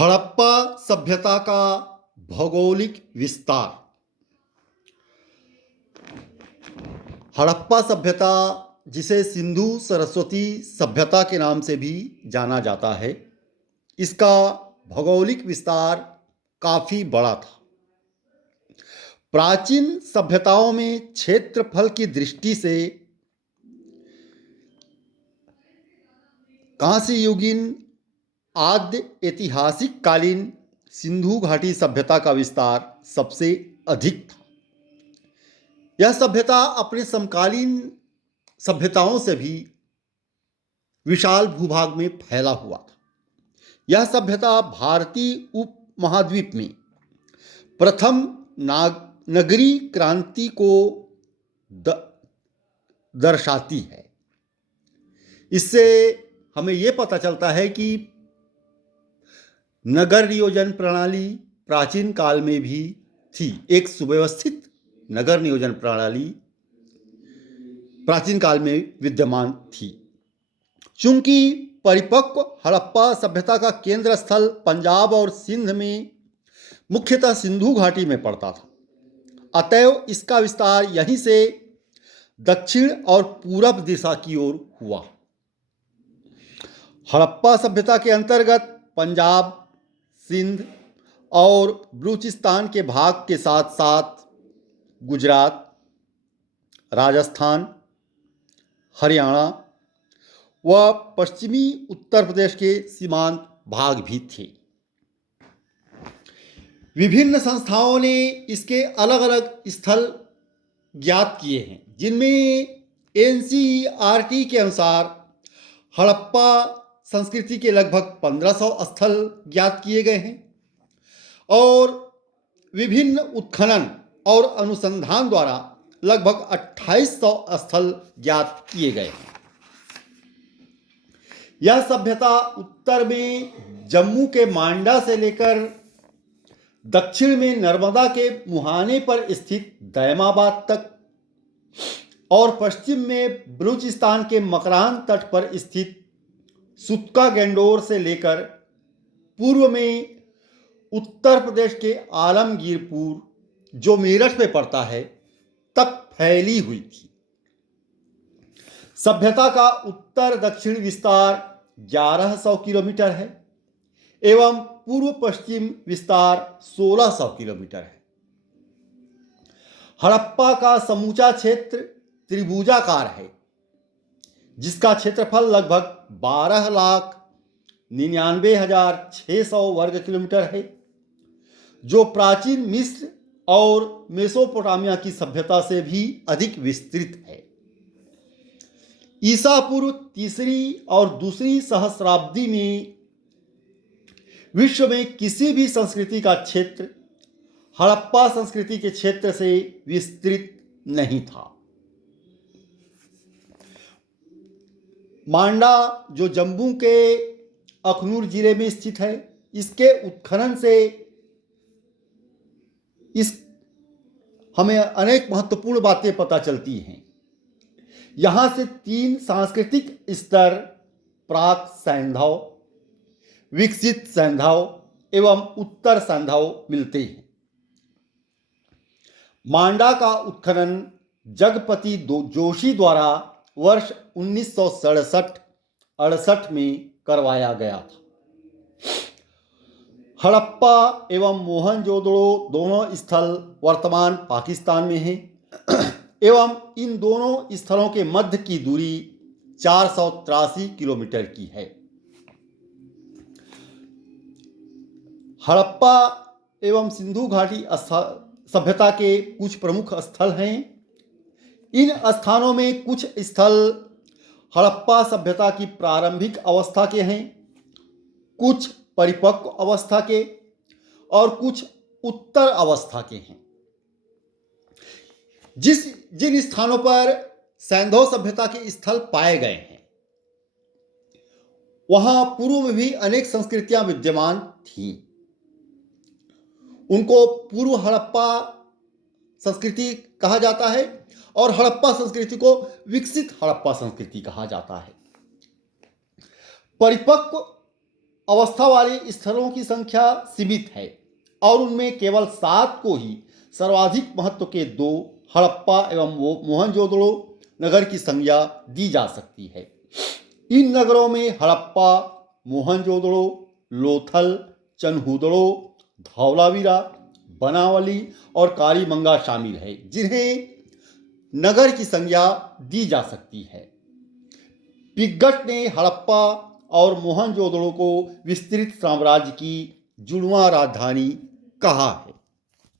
हड़प्पा सभ्यता का भौगोलिक विस्तार। हड़प्पा सभ्यता, जिसे सिंधु सरस्वती सभ्यता के नाम से भी जाना जाता है, इसका भौगोलिक विस्तार काफ़ी बड़ा था। प्राचीन सभ्यताओं में क्षेत्रफल की दृष्टि से कांस्य युगीन आद्य ऐतिहासिक कालीन सिंधु घाटी सभ्यता का विस्तार सबसे अधिक था। यह सभ्यता अपने समकालीन सभ्यताओं से भी विशाल भूभाग में फैला हुआ था। यह सभ्यता भारतीय उपमहाद्वीप में प्रथम नगरीय क्रांति को दर्शाती है। इससे हमें ये पता चलता है कि नगर नियोजन प्रणाली प्राचीन काल में भी थी। एक सुव्यवस्थित नगर नियोजन प्रणाली प्राचीन काल में विद्यमान थी। चूंकि परिपक्व हड़प्पा सभ्यता का केंद्र स्थल पंजाब और सिंध में मुख्यतः सिंधु घाटी में पड़ता था, अतएव इसका विस्तार यहीं से दक्षिण और पूरब दिशा की ओर हुआ। हड़प्पा सभ्यता के अंतर्गत पंजाब, सिंध और बलूचिस्तान के भाग के साथ साथ गुजरात, राजस्थान, हरियाणा व पश्चिमी उत्तर प्रदेश के सीमांत भाग भी थे। विभिन्न संस्थाओं ने इसके अलग अलग स्थल ज्ञात किए हैं, जिनमें NCERT के अनुसार हड़प्पा संस्कृति के लगभग 1500 स्थल ज्ञात किए गए हैं और विभिन्न उत्खनन और अनुसंधान द्वारा लगभग 2800 स्थल ज्ञात किए गए हैं। यह सभ्यता उत्तर में जम्मू के मांडा से लेकर दक्षिण में नर्मदा के मुहाने पर स्थित दैमाबाद तक और पश्चिम में बलूचिस्तान के मकरान तट पर स्थित सुतका गैंडोर से लेकर पूर्व में उत्तर प्रदेश के आलमगीरपुर, जो मेरठ में पड़ता है, तक फैली हुई थी। सभ्यता का उत्तर दक्षिण विस्तार 1100 किलोमीटर है एवं पूर्व पश्चिम विस्तार 1600 किलोमीटर है। हड़प्पा का समूचा क्षेत्र त्रिभुजाकार है, जिसका क्षेत्रफल लगभग 12,99,600 वर्ग किलोमीटर है, जो प्राचीन मिस्र और मेसोपोटामिया की सभ्यता से भी अधिक विस्तृत है। ईसा पूर्व तीसरी और दूसरी सहस्राब्दी में विश्व में किसी भी संस्कृति का क्षेत्र हड़प्पा संस्कृति के क्षेत्र से विस्तृत नहीं था। मांडा, जो जम्मू के अखनूर जिले में स्थित है, इसके उत्खनन से हमें अनेक महत्वपूर्ण बातें पता चलती हैं। यहाँ से 3 सांस्कृतिक स्तर प्राक सैंधव, विकसित सैंधव एवं उत्तर सैंधव मिलते हैं। मांडा का उत्खनन जगपति जोशी द्वारा वर्ष 1967-68 में करवाया गया था। हड़प्पा एवं मोहनजोदड़ो दोनों स्थल वर्तमान पाकिस्तान में हैं एवं इन दोनों स्थलों के मध्य की दूरी 483 किलोमीटर की है। हड़प्पा एवं सिंधु घाटी सभ्यता के कुछ प्रमुख स्थल हैं। इन स्थानों में कुछ स्थल हड़प्पा सभ्यता की प्रारंभिक अवस्था के हैं, कुछ परिपक्व अवस्था के और कुछ उत्तर अवस्था के हैं। जिन स्थानों पर सैंधव सभ्यता के स्थल पाए गए हैं, वहां पूर्व में भी अनेक संस्कृतियां विद्यमान थीं। उनको पूर्व हड़प्पा संस्कृति कहा जाता है और हड़प्पा संस्कृति को विकसित हड़प्पा संस्कृति कहा जाता है। परिपक्व अवस्था वाले स्थलों की संख्या सीमित है और उनमें केवल 7 को ही सर्वाधिक महत्व के 2 हड़प्पा एवं मोहनजोदड़ो नगर की संज्ञा दी जा सकती है। इन नगरों में हड़प्पा, मोहनजोदड़ो, लोथल, चनहूदड़ो, धौलावीरा, बनावली और कालीमंगा शामिल है, जिन्हें नगर की संज्ञा दी जा सकती है। पिग्गट ने हड़प्पा और मोहनजोदड़ो को विस्तृत साम्राज्य की जुड़वां राजधानी कहा है।